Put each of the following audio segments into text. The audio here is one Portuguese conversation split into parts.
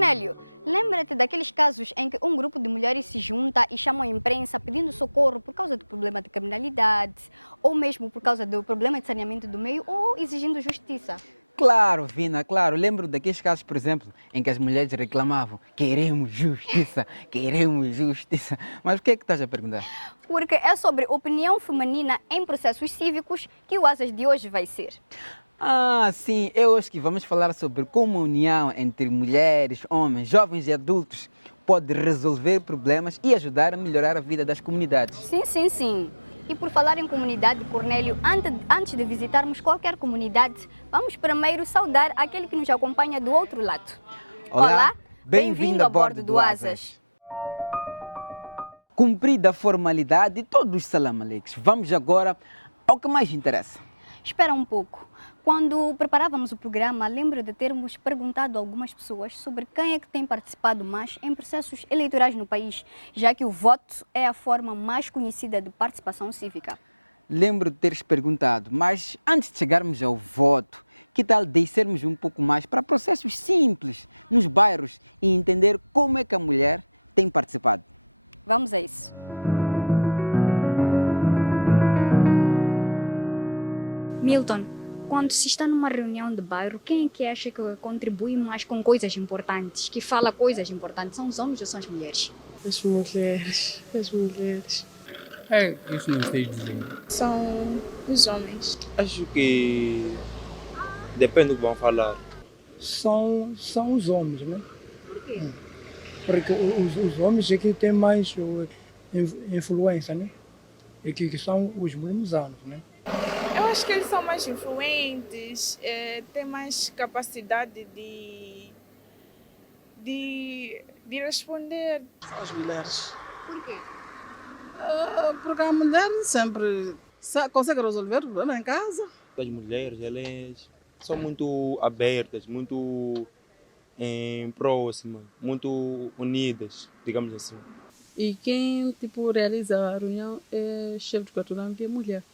Cornélio, lembra-te daqueles casos em que um grupo de mulheres se junta e chamam a imprensa pedindo socorro por causa do problema de criminalidade, ou mesmo por causa do problema de saneamento do meio, ou exigindo justiça? Claro, Vina, claro. Lembro daqueles casos, por exemplo, em que as mulheres reclamavam: queremos justiça, queremos justiça. Mas o que é que estás a perguntar? Porque é sobre opinião feminina em processos cívicos que o Asas de hoje vai ser. Ah, sim, eu acho que vamos falar sobre como a união entre mulheres, homens, jovens e adultos pode resolver problemas e ajudar a melhorar a vida das comunidades. Sim, sim, sim. E por falar em comunidade, Cornélio, antes de visitarmos qualquer comunidade, vamos primeiro saudar aquele que nos acompanha do outro lado. Olá, bem-vindo a bordo do Asas. Cumprida a formalidade, todos os salam aleiks. Vamos agora ao que mais interessa. Espera um pouco. Quando preparávamos o programa, lembro de termos perguntado a algumas pessoas sobre quem é que tem participado mais em processos eleitorais no país, já que o voto é a forma mais conhecida de participação cívica. Lembro de teres perguntado, mas antes de chegarmos ao voto, que tal descermos um pouco mais para processos simples nos bairros e entender como é que a mulher tem participado? Vamos a isso. Milton, quando se está numa reunião de bairro, quem é que acha que contribui mais com coisas importantes, que fala coisas importantes? São os homens ou são as mulheres? As mulheres, as mulheres. É, isso não sei dizer. São os homens. Acho que depende do que vão falar. São os homens, né? Por quê? Porque os homens é que têm mais influência, né? É que são os muçulmanos, né? Eu acho que eles são mais influentes, têm mais capacidade de responder. As mulheres. Por quê? Porque a mulher sempre consegue resolver o problema em casa. As mulheres, elas são muito abertas, muito próximas, muito unidas, digamos assim. E quem realiza a reunião é chefe de quarteirão, que é mulher.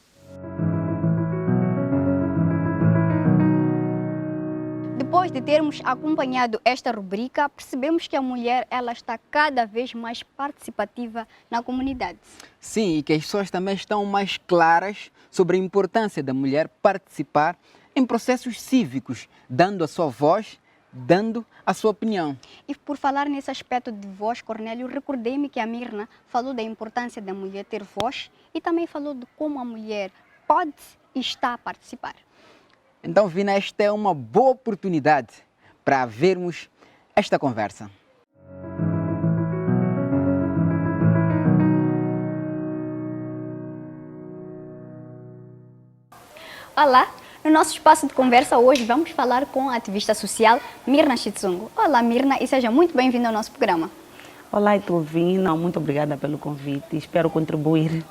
Depois de termos acompanhado esta rubrica, percebemos que a mulher ela está cada vez mais participativa na comunidade. Sim, e que as pessoas também estão mais claras sobre a importância da mulher participar em processos cívicos, dando a sua voz, dando a sua opinião. E por falar nesse aspecto de voz, Cornélio, recordei-me que a Mirna falou da importância da mulher ter voz e também falou de como a mulher pode e está a participar. Então, Vina, esta é uma boa oportunidade para vermos esta conversa. Olá! No nosso espaço de conversa hoje vamos falar com a ativista social Mirna Chitsungu. Olá Mirna e seja muito bem-vinda ao nosso programa. Olá, Etelvina, muito obrigada pelo convite, espero contribuir.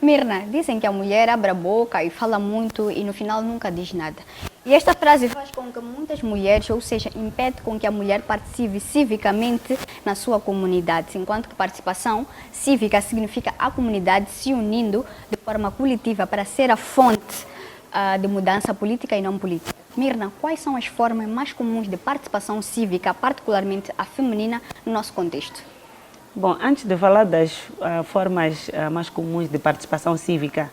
Mirna, dizem que a mulher abre a boca e fala muito e no final nunca diz nada. E esta frase faz com que muitas mulheres, ou seja, impede com que a mulher participe civicamente na sua comunidade, enquanto que participação cívica significa a comunidade se unindo de forma coletiva para ser a fonte de mudança política e não política. Mirna, quais são as formas mais comuns de participação cívica, particularmente a feminina, no nosso contexto? Bom, antes de falar das formas mais comuns de participação cívica,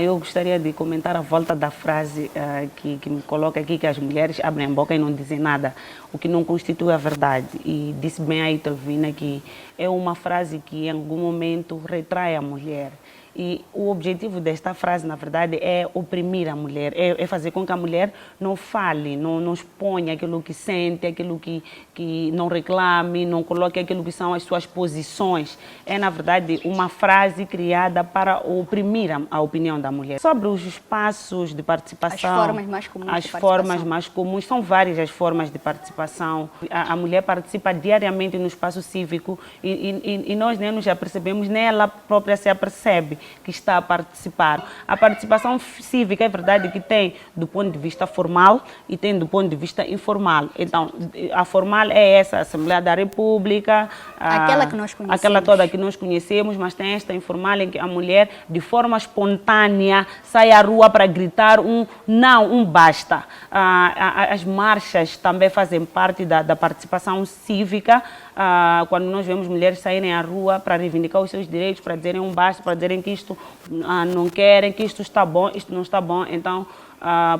eu gostaria de comentar a volta da frase que me coloca aqui, que as mulheres abrem a boca e não dizem nada, o que não constitui a verdade. E disse bem aí, Telvina, que é uma frase que em algum momento retrai a mulher. E o objetivo desta frase, na verdade, é oprimir a mulher, é fazer com que a mulher não fale, não exponha aquilo que sente, aquilo que não reclame, não coloque aquilo que são as suas posições. É, na verdade, uma frase criada para oprimir a opinião da mulher. Sobre os espaços de participação... As formas mais comuns de participação. As formas mais comuns, são várias as formas de participação. A mulher participa diariamente no espaço cívico e nós nem nos apercebemos, nem ela própria se apercebe. que está a participar. A participação cívica é verdade que tem do ponto de vista formal e tem do ponto de vista informal. Então, a formal é essa, a Assembleia da República, aquela que nós conhecemos. Aquela toda que nós conhecemos, mas tem esta informal em que a mulher, de forma espontânea, sai à rua para gritar um não, um basta. As marchas também fazem parte da participação cívica, quando nós vemos mulheres saírem à rua para reivindicar os seus direitos, para dizerem um basta, para dizerem que isto não querem, que isto está bom, isto não está bom. Então,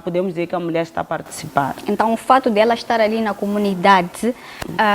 podemos dizer que a mulher está a participar. Então, o fato dela estar ali na comunidade,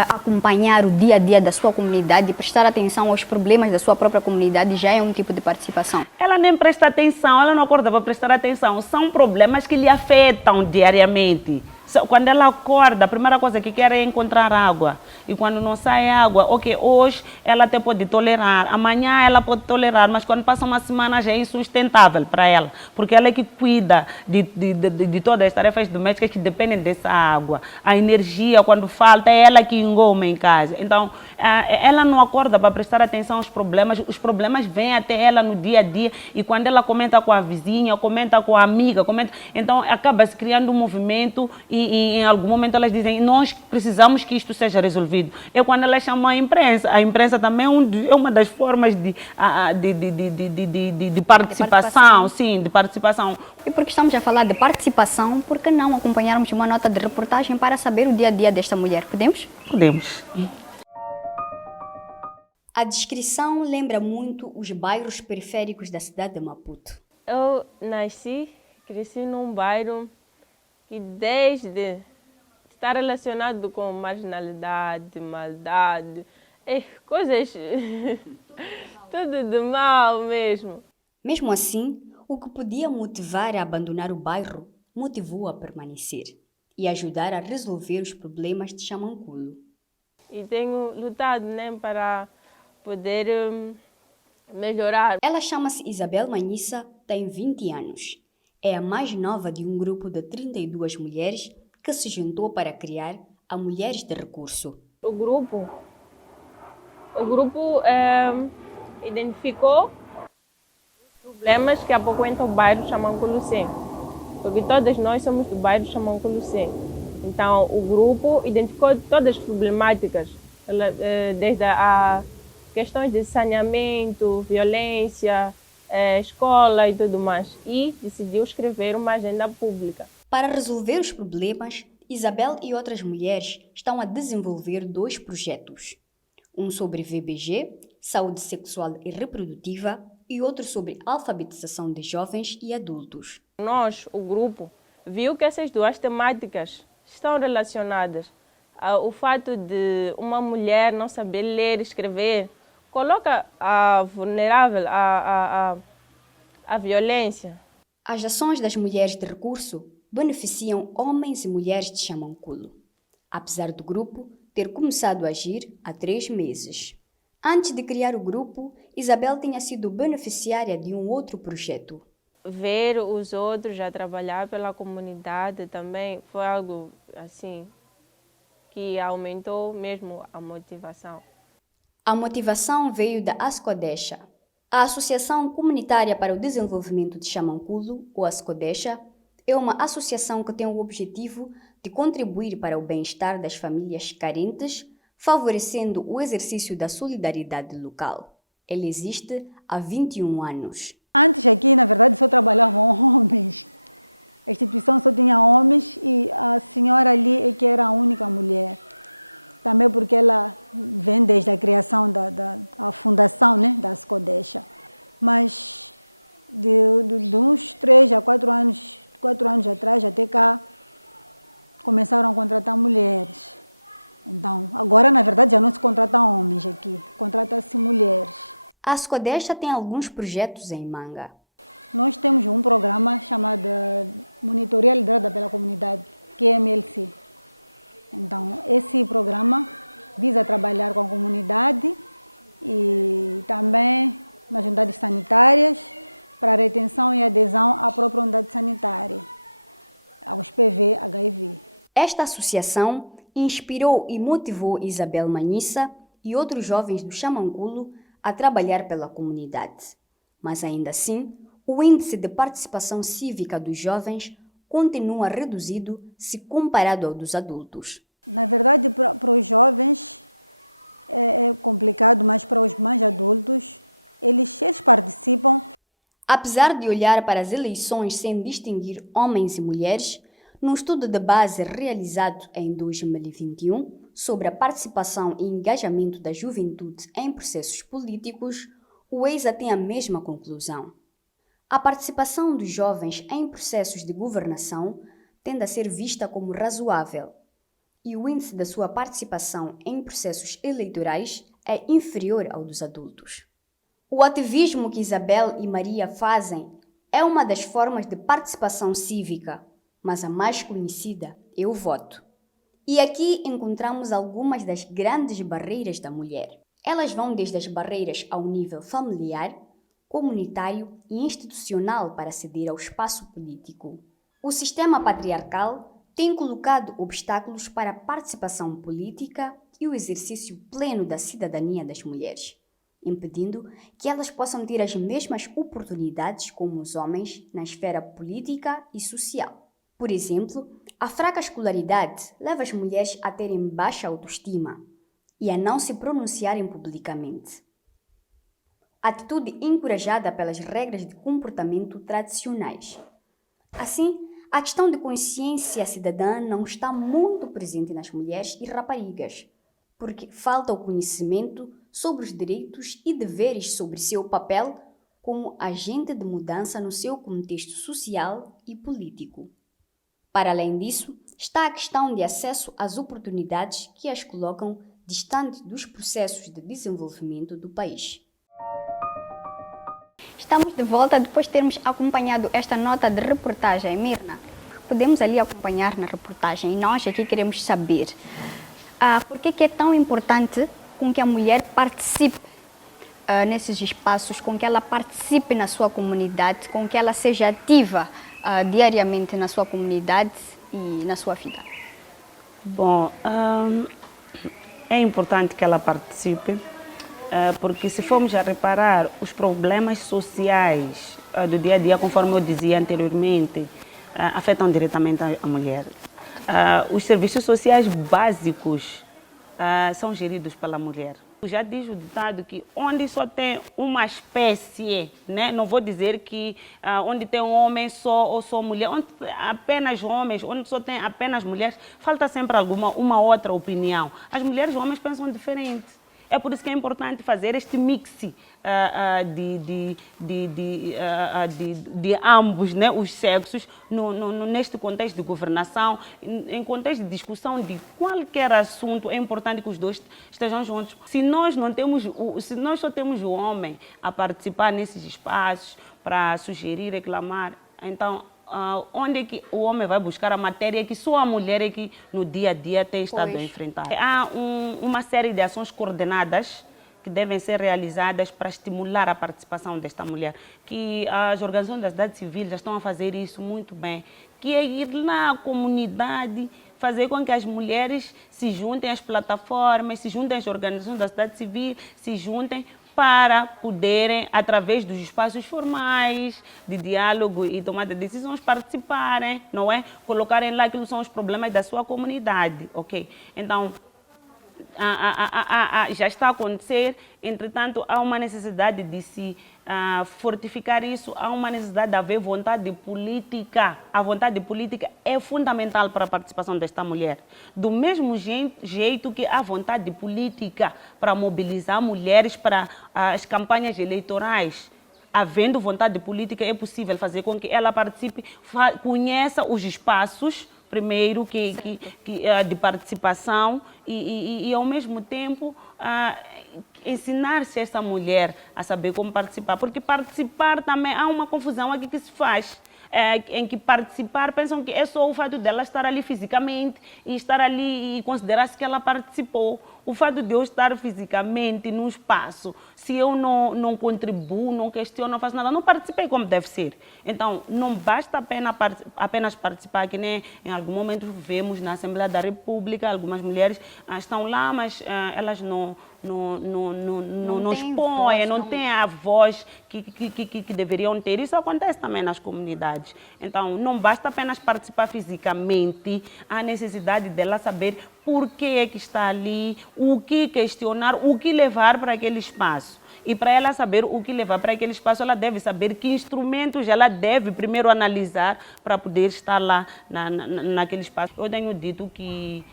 acompanhar o dia a dia da sua comunidade, prestar atenção aos problemas da sua própria comunidade, já é um tipo de participação. Ela nem presta atenção, ela não acorda para prestar atenção. São problemas que lhe afetam diariamente. Quando ela acorda, a primeira coisa que quer é encontrar água. E quando não sai água, ok, hoje ela até pode tolerar, amanhã ela pode tolerar, mas quando passa uma semana já é insustentável para ela, porque ela é que cuida de todas as tarefas domésticas que dependem dessa água. A energia, quando falta, é ela que engoma em casa. Então, ela não acorda para prestar atenção aos problemas, os problemas vêm até ela no dia a dia, e quando ela comenta com a vizinha, comenta com a amiga, então acaba se criando um movimento e em algum momento elas dizem, nós precisamos que isto seja resolvido. É quando elas chamam a imprensa também é uma das formas de participação, sim, de participação. E porque estamos a falar de participação, por que não acompanharmos uma nota de reportagem para saber o dia a dia desta mulher? Podemos? Podemos. A descrição lembra muito os bairros periféricos da cidade de Maputo. Eu cresci num bairro que desde está relacionado com marginalidade, maldade, coisas, tudo de mal mesmo. Mesmo assim, o que podia motivar a abandonar o bairro, motivou a permanecer e ajudar a resolver os problemas de Xamanculo. E tenho lutado, para poder melhorar. Ela chama-se Isabel Manissa, tem 20 anos. É a mais nova de um grupo de 32 mulheres que se juntou para criar a Mulheres de Recurso. O grupo identificou os problemas que apoquentam o bairro Xamanculo C, porque todas nós somos do bairro Xamanculo C. Então, o grupo identificou todas as problemáticas, desde a questões de saneamento, violência, escola e tudo mais, e decidiu escrever uma agenda pública. Para resolver os problemas, Isabel e outras mulheres estão a desenvolver 2 projetos. Um sobre VBG, saúde sexual e reprodutiva, e outro sobre alfabetização de jovens e adultos. Nós, o grupo, viu que essas 2 temáticas estão relacionadas. O fato de uma mulher não saber ler e escrever coloca a vulnerável à violência. As ações das mulheres de recurso beneficiam homens e mulheres de Xamanculo, apesar do grupo ter começado a agir há 3 meses. Antes de criar o grupo, Isabel tinha sido beneficiária de um outro projeto. Ver os outros a trabalhar pela comunidade também foi algo assim que aumentou mesmo a motivação. A motivação veio da ASCODESHA, a Associação Comunitária para o Desenvolvimento de Xamanculo, ou ASCODESHA, é uma associação que tem o objetivo de contribuir para o bem-estar das famílias carentes, favorecendo o exercício da solidariedade local. Ele existe há 21 anos. Antes aqui, na verdade, só trabalhavam homens. A instituição só tinha homens e a senhora ali é que era a única mulher. Também porque ela vem desde a criação da fundação, da ASCODESHA. Mas de uns 3 a 4 anos atrás, até cá, começaram a contratar mulheres. Então, agora, na verdade, já não se contrata homens aqui, contrata-se mulheres. A ASCODESHA tem alguns projetos em Manga. Nós temos um programa chamado Monitoria Liderada pela Comunidade, que é MLC. Então, esse programa visa trabalhar com a comunidade e também nas unidades sanitárias para a retenção e adesão à própria unidade sanitária, aos PV, HIV. Esta associação inspirou e motivou Isabel Manissa e outros jovens do Xamanculo a trabalhar pela comunidade. Mas ainda assim, o índice de participação cívica dos jovens continua reduzido se comparado ao dos adultos. Na verdade, para os jovens é complicado, mas para os mais adultos, eles participam. Apesar de olhar para as eleições sem distinguir homens e mulheres, num estudo de base realizado em 2021 sobre a participação e engajamento da juventude em processos políticos, o EISA tem a mesma conclusão. A participação dos jovens em processos de governação tende a ser vista como razoável, e o índice da sua participação em processos eleitorais é inferior ao dos adultos. O ativismo que Isabel e Maria fazem é uma das formas de participação cívica, mas a mais conhecida é o voto. E aqui encontramos algumas das grandes barreiras da mulher. Elas vão desde as barreiras ao nível familiar, comunitário e institucional para aceder ao espaço político. O sistema patriarcal tem colocado obstáculos para a participação política e o exercício pleno da cidadania das mulheres, impedindo que elas possam ter as mesmas oportunidades como os homens na esfera política e social. Por exemplo, a fraca escolaridade leva as mulheres a terem baixa autoestima e a não se pronunciarem publicamente. Atitude encorajada pelas regras de comportamento tradicionais. Assim, a questão de consciência cidadã não está muito presente nas mulheres e raparigas, porque falta o conhecimento sobre os direitos e deveres sobre seu papel como agente de mudança no seu contexto social e político. Para além disso, está a questão de acesso às oportunidades que as colocam distante dos processos de desenvolvimento do país. Estamos de volta depois de termos acompanhado esta nota de reportagem. Mirna, podemos ali acompanhar na reportagem e nós aqui queremos saber por que é tão importante com que a mulher participe nesses espaços, com que ela participe na sua comunidade, com que ela seja ativa diariamente na sua comunidade e na sua vida. Bom, é importante que ela participe, porque se formos a reparar os problemas sociais do dia a dia, conforme eu dizia anteriormente, afetam diretamente a mulher. Os serviços sociais básicos são geridos pela mulher. Já diz o ditado que onde só tem uma espécie, né? Não vou dizer que onde tem um homem só ou só mulher, onde apenas homens, onde só tem apenas mulheres, falta sempre uma outra opinião. As mulheres e os homens pensam diferente. É por isso que é importante fazer este mix de ambos, né, os sexos, neste contexto de governação, em contexto de discussão de qualquer assunto. É importante que os dois estejam juntos. Se nós só temos o homem a participar nesses espaços para sugerir, reclamar, então onde é que o homem vai buscar a matéria que só a mulher é que no dia a dia tem estado a enfrentar? Há uma série de ações coordenadas que devem ser realizadas para estimular a participação desta mulher, que as organizações da sociedade civil já estão a fazer isso muito bem, que é ir na comunidade, fazer com que as mulheres se juntem às plataformas, se juntem às organizações da sociedade civil, se juntem para poderem, através dos espaços formais, de diálogo e tomada de decisões, participarem, não é? Colocarem lá aquilo que são os problemas da sua comunidade, ok? Então, já está a acontecer, entretanto, há uma necessidade de se fortificar isso, há uma necessidade de haver vontade política. A vontade política é fundamental para a participação desta mulher. Do mesmo jeito que há vontade política para mobilizar mulheres para as campanhas eleitorais, havendo vontade política, é possível fazer com que ela participe, conheça os espaços, primeiro, de participação e ao mesmo tempo, ensinar-se essa mulher a saber como participar. Porque participar também, há uma confusão aqui que se faz, em que participar, pensam que é só o fato dela estar ali fisicamente e estar ali e considerar-se que ela participou. o fato de eu estar fisicamente num espaço, se eu não contribuo, não questiono, não faço nada, não participei como deve ser. Então, não basta apenas participar, que nem em algum momento vemos na Assembleia da República, algumas mulheres estão lá, mas elas não expõem, não têm a voz que deveriam ter. Isso acontece também nas comunidades. Então, não basta apenas participar fisicamente, há necessidade dela saber por que é que está ali, o que questionar, o que levar para aquele espaço. E para ela saber o que levar para aquele espaço, ela deve saber que instrumentos ela deve primeiro analisar para poder estar lá naquele espaço. Eu tenho dito que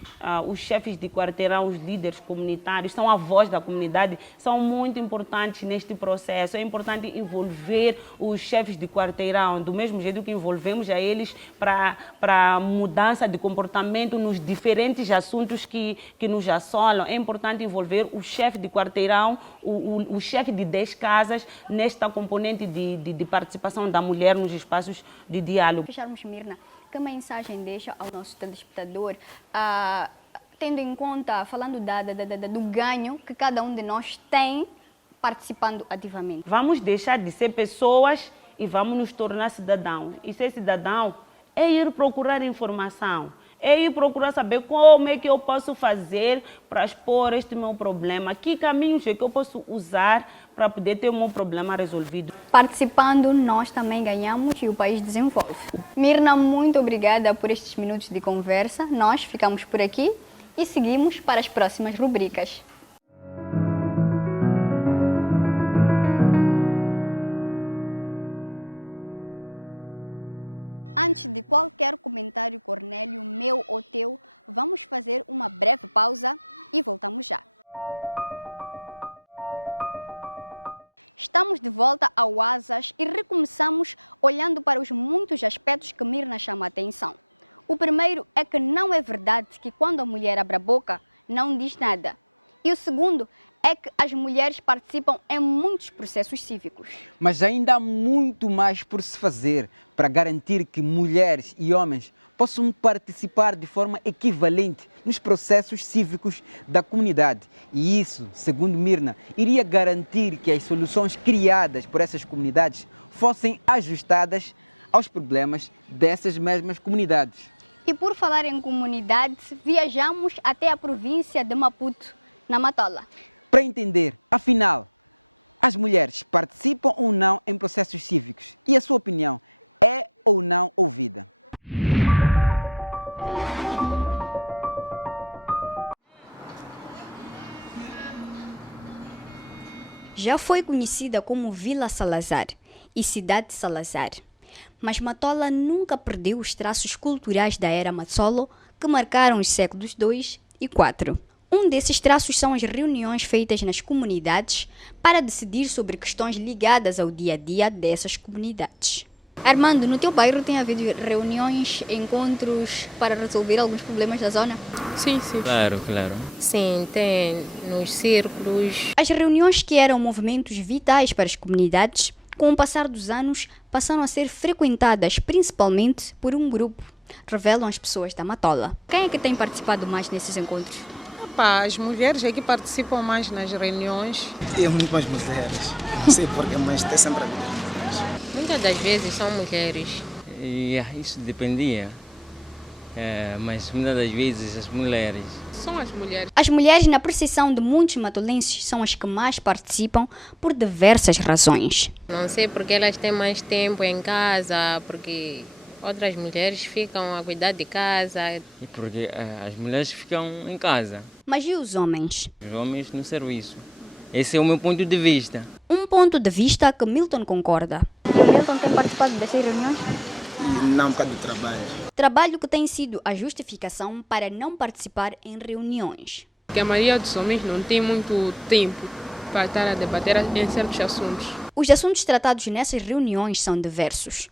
os chefes de quarteirão, os líderes comunitários, são a voz da comunidade, são muito importantes neste processo. É importante envolver os chefes de quarteirão, do mesmo jeito que envolvemos a eles para mudança de comportamento nos diferentes assuntos que nos assolam. É importante envolver o chefe de quarteirão, o chefe de 10 casas nesta componente de participação da mulher nos espaços de diálogo. Fecharmos, Mirna, que mensagem deixa ao nosso telespectador, tendo em conta, falando do ganho que cada um de nós tem participando ativamente? Vamos deixar de ser pessoas e vamos nos tornar cidadãos. E ser cidadão é ir procurar informação. É ir procurar saber como é que eu posso fazer para expor este meu problema, que caminhos é que eu posso usar para poder ter o meu problema resolvido. Participando, nós também ganhamos e o país desenvolve. Mirna, muito obrigada por estes minutos de conversa. Nós ficamos por aqui e seguimos para as próximas rubricas. Antes de qualquer comentário, Cornélio, meu ou teu, vamos fazer uma breve pausa e voltamos já. Estamos de volta ao Asas e recomeçamos olhando para os muitos aspectos que Mirna chama a atenção. O primeiro é que não é verdade que quando a mulher abre a boca, não diz nada. E o segundo é que as mulheres participam em muitos processos cívicos. Mas ainda há muito mais por se fazer para garantir que mulheres e homens possam participar de forma equivalente nos processos cívicos da comunidade. E isso, segundo Mirna, iria garantir que as soluções criadas por essas comunidades fossem ajustadas aos problemas dessas mesmas comunidades. E por falar em comunidades, viajamos até a província de Maputo, na Matola. Para entender, afinal, as mulheres participam ou não em processos cívicos e a sua opinião é ou não ouvida. Já foi conhecida como Vila Salazar e Cidade Salazar, mas Matola nunca perdeu os traços culturais da era Matsolo que marcaram os séculos II e IV. Um desses traços são as reuniões feitas nas comunidades para decidir sobre questões ligadas ao dia a dia dessas comunidades. Armando, no teu bairro tem havido reuniões, encontros para resolver alguns problemas da zona? Sim, sim. Claro. Sim, tem nos círculos. As reuniões que eram movimentos vitais para as comunidades, com o passar dos anos, passaram a ser frequentadas principalmente por um grupo, revelam as pessoas da Matola. Quem é que tem participado mais nesses encontros? As mulheres é que participam mais nas reuniões. Tem muito mais mulheres, não sei porquê, mas tem sempre havido mulheres. Muitas das vezes são mulheres. Isso dependia, mas muitas das vezes as mulheres. São as mulheres. As mulheres, na percepção de muitos matolenses, são as que mais participam por diversas razões. Não sei porque elas têm mais tempo em casa, porque outras mulheres ficam a cuidar de casa. E porque as mulheres ficam em casa. Mas e os homens? Os homens no serviço. Esse é o meu ponto de vista. Um ponto de vista que Milton concorda. E o Milton tem participado dessas reuniões? Não, por causa do trabalho. Trabalho que tem sido a justificação para não participar em reuniões. Porque a maioria dos homens não tem muito tempo para estar a debater em certos assuntos. Os assuntos tratados nessas reuniões são diversos.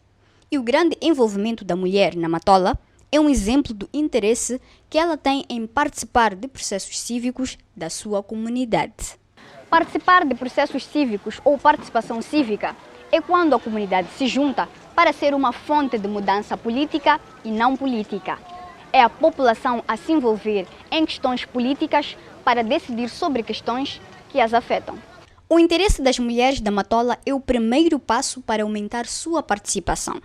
E o grande envolvimento da mulher na Matola é um exemplo do interesse que ela tem em participar de processos cívicos da sua comunidade. Participar de processos cívicos ou participação cívica é quando a comunidade se junta para ser uma fonte de mudança política e não política. É a população a se envolver em questões políticas para decidir sobre questões que as afetam. O interesse das mulheres da Matola é o primeiro passo para aumentar sua participação.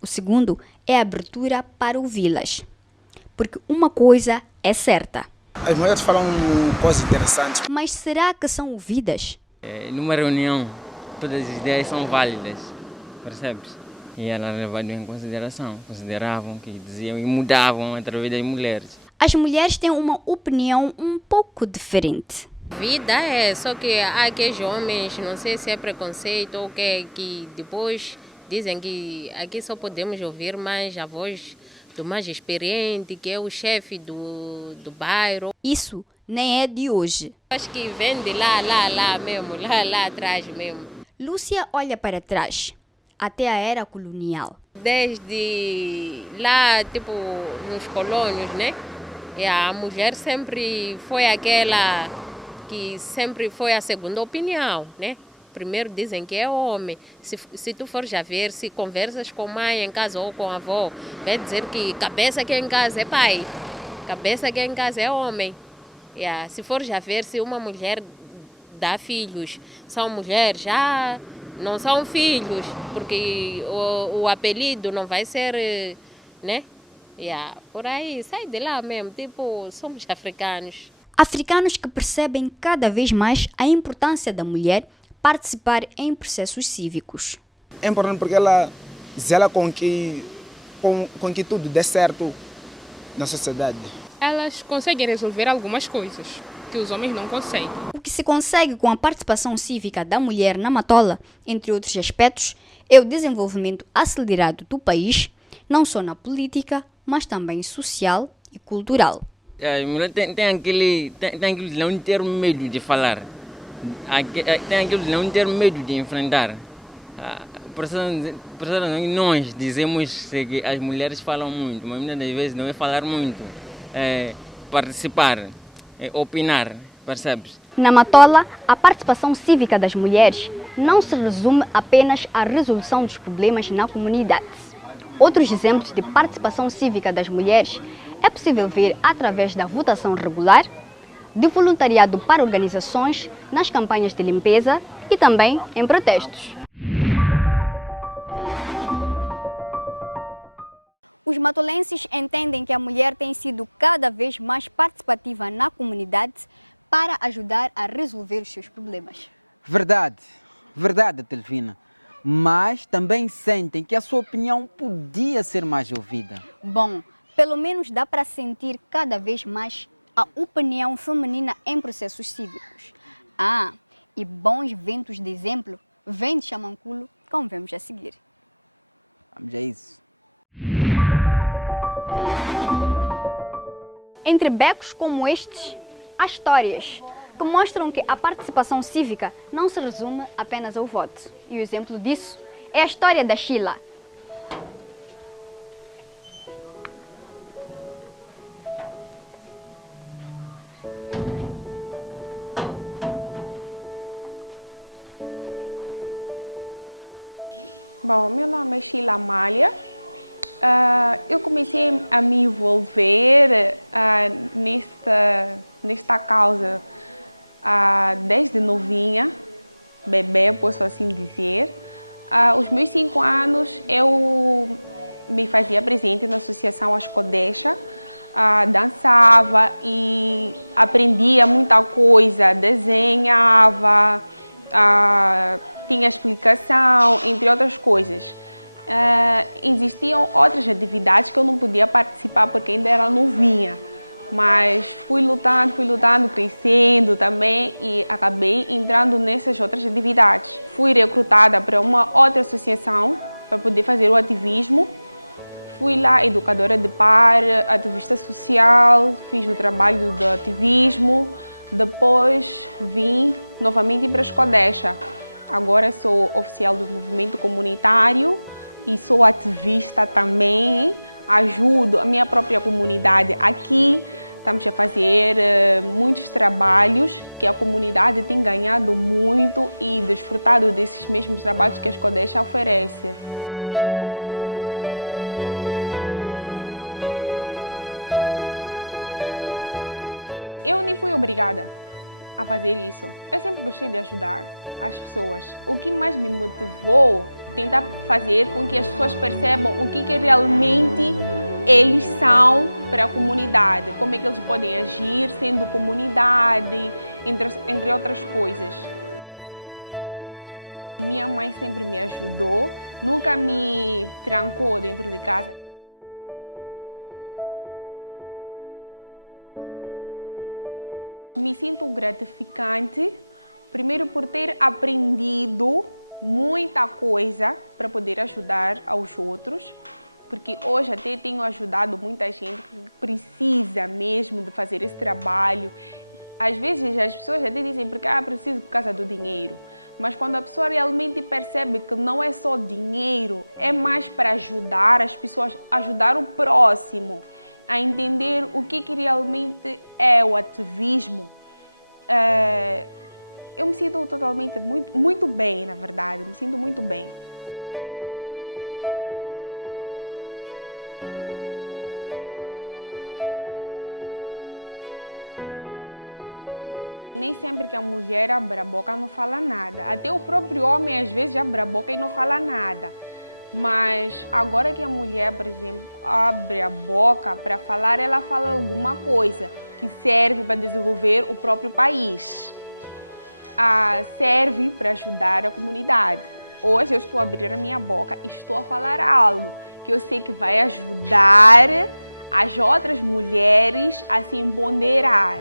O segundo é a abertura para ouvi-las. Porque uma coisa é certa. As mulheres falam coisas interessantes. Mas será que são ouvidas? Numa reunião, todas as ideias são válidas, percebes? E elas levavam em consideração, consideravam que diziam e mudavam através das mulheres. As mulheres têm uma opinião um pouco diferente. Vida é, só que há aqueles homens, não sei se é preconceito ou que depois dizem que aqui só podemos ouvir mais a voz do mais experiente, que é o chefe do bairro. Isso nem é de hoje. Acho que vem de lá mesmo, lá atrás mesmo. Lúcia olha para trás, até a era colonial. Desde lá, tipo, nos colônios, né? E a mulher sempre foi aquela que sempre foi a segunda opinião, né? Primeiro dizem que é homem. Se tu for já ver, se conversas com mãe em casa ou com a avó, vai dizer que cabeça aqui em casa é pai, cabeça aqui em casa é homem. Se for já ver, se uma mulher dá filhos, são mulheres, já não são filhos, porque o apelido não vai ser, né? Por aí, sai de lá mesmo, tipo, somos africanos. Africanos que percebem cada vez mais a importância da mulher participar em processos cívicos. É importante porque ela zela com que tudo dê certo na sociedade. Elas conseguem resolver algumas coisas que os homens não conseguem. O que se consegue com a participação cívica da mulher na Matola, entre outros aspectos, é o desenvolvimento acelerado do país, não só na política, mas também social e cultural. A mulher tem aquilo de não ter medo de falar, tem aquilo de não ter medo de enfrentar. Nós dizemos que as mulheres falam muito, mas muitas das vezes não é falar muito, é participar, é opinar, percebes? Na Matola, a participação cívica das mulheres não se resume apenas à resolução dos problemas na comunidade. Outros exemplos de participação cívica das mulheres é possível ver através da votação regular, de voluntariado para organizações, nas campanhas de limpeza e também em protestos. Os matolenses entendem que a mulher tem sido cada vez mais participativa na comunidade para ajudar a resolver os seus problemas. Verdade, Telvina. Mas também sentem que a sua opinião podia ser mais ouvida. Bom, pelo menos dá para sentir cada vez mais a opinião feminina em processos cívicos. E bons ventos de exemplo vêm de Xamanculo, como vemos a seguir. Vamos a isso. Entre becos como estes, há histórias que mostram que a participação cívica não se resume apenas ao voto. E o exemplo disso é a história da Sheila. Bom, meu nome é Sheila Amália. Eu comecei a me envolver nesta causa desde novinha, bebê, posso assim dizer. Aos meus 5 anos, eu me fazia presente na Associação Ascodecha, dançava e aprendia muita coisa, desenhava, tinha explicação, entre outras coisas. Existiam outras atividades que eu não podia participar porque ainda era novinha, mas fui lutando, crescendo também e acabei entrando nessas outras atividades. Fui recrutada para uma outra associação para poder fazer o ativismo. Fui lá educadora de par, ativista social, fiz o trabalho do ativismo, depois vim novamente para a Escodecha. Agora sou oficial do movimento comunitário e sou ativista também, ajudo a minha própria comunidade aqui. Estamos a fazer muitos trabalhos que a comunidade tem ganhado muito e desfrutado desses mesmos trabalhos que a Escodecha oferece. Eu fui obrigada a fazer isso. Eu sempre gostei de ajudar as pessoas. O que mais me motivou tentar fazer com que as pessoas percebam o que realmente eles são para a comunidade, como é que eles podem agir sendo comunidade, entre outras coisas. Minha mãe sempre me ajudou, nunca me trancou dentro de casa. Me sinto gratificante, primeiro por ter aprendido muita coisa para poder ajudar aos outros, porque hoje até tenho ajudado muita gente que precisa mesmo de fazer esse trabalho. Às vezes as pessoas até dizem porque preciso por causa do dinheiro, mas quando a pessoa realmente percebe que não é só dinheiro, é mais para ajudar as pessoas, ajudar o próximo a entender o que realmente é o ativismo, eu me sinto totalmente muito bem, na verdade, me sinto muito bem. Nem sempre que a mulher abre a boca não fala nada. Até o próprio homem às vezes abre a boca e não fala nada. Mas agora que a mulher, por exemplo, abre a boca para falar, ela fala alguma coisa que serve para desenvolver o próprio país. Serve para ajudar a comunidade. Hoje eu estou a abrir a minha boca e estou a falar algo que eu sei que vai ajudar as outras mulheres a se empoderar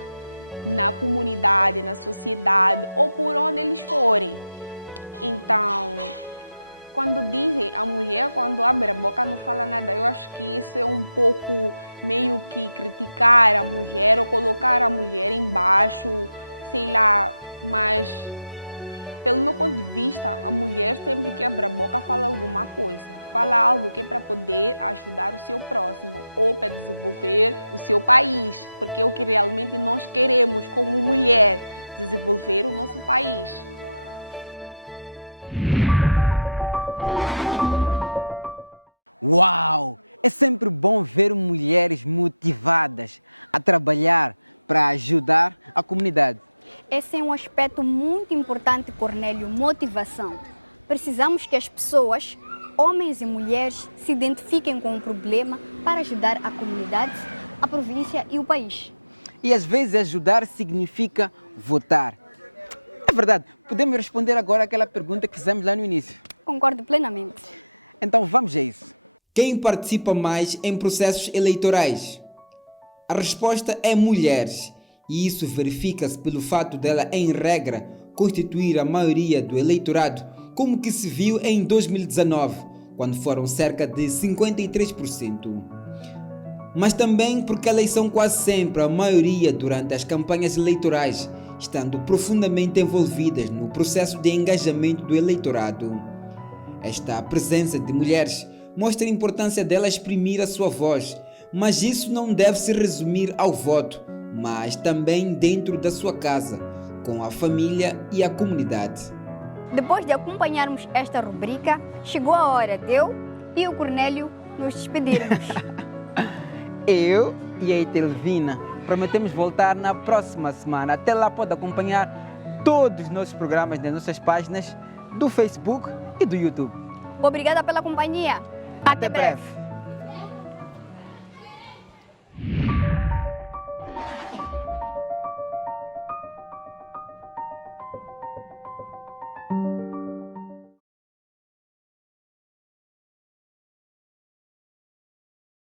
na comunidade, na sociedade ou por onde eles forem. Então, quando dizem a mulher, quando abre a boca não fala nada, eu acho que isso é um pouco meio que criticar a mulher ou colocar a mulher embaixo, sei lá, mas pelo meu ponto de vista, a mulher sempre que abre a boca fala alguma coisa. Fala algo que é para poder ajudar o seu próximo ou para desenvolver o seu país, porque é o que realmente nós queremos como mulher, desenvolver o nosso país. Uau! É sempre bom ver mulheres motivadas a trabalhar para ajudar a comunidade. Esse é um aspecto muito importante, Cornélio, motivação. Precisamos que as pessoas, homens e mulheres, se identifiquem com o problema para ajudar a comunidade, a província e o país. E às vezes ajudar significa votar. É verdade, podemos responder agora aquela pergunta que fizemos lá no início. Concordo plenamente. Então vamos a isso. Quem participa mais em processos eleitorais? A resposta é mulheres. E isso verifica-se pelo fato dela, em regra, constituir a maioria do eleitorado, como que se viu em 2019, quando foram cerca de 53%. Mas também porque elas são quase sempre a maioria durante as campanhas eleitorais, estando profundamente envolvidas no processo de engajamento do eleitorado. Esta presença de mulheres mostra a importância dela exprimir a sua voz, mas isso não deve se resumir ao voto, mas também dentro da sua casa, com a família e a comunidade. Depois de acompanharmos esta rubrica, chegou a hora de eu e o Cornélio nos despedirmos. Eu e a Etelvina prometemos voltar na próxima semana. Até lá pode acompanhar todos os nossos programas nas nossas páginas do Facebook e do YouTube. Obrigada pela companhia. Até breve.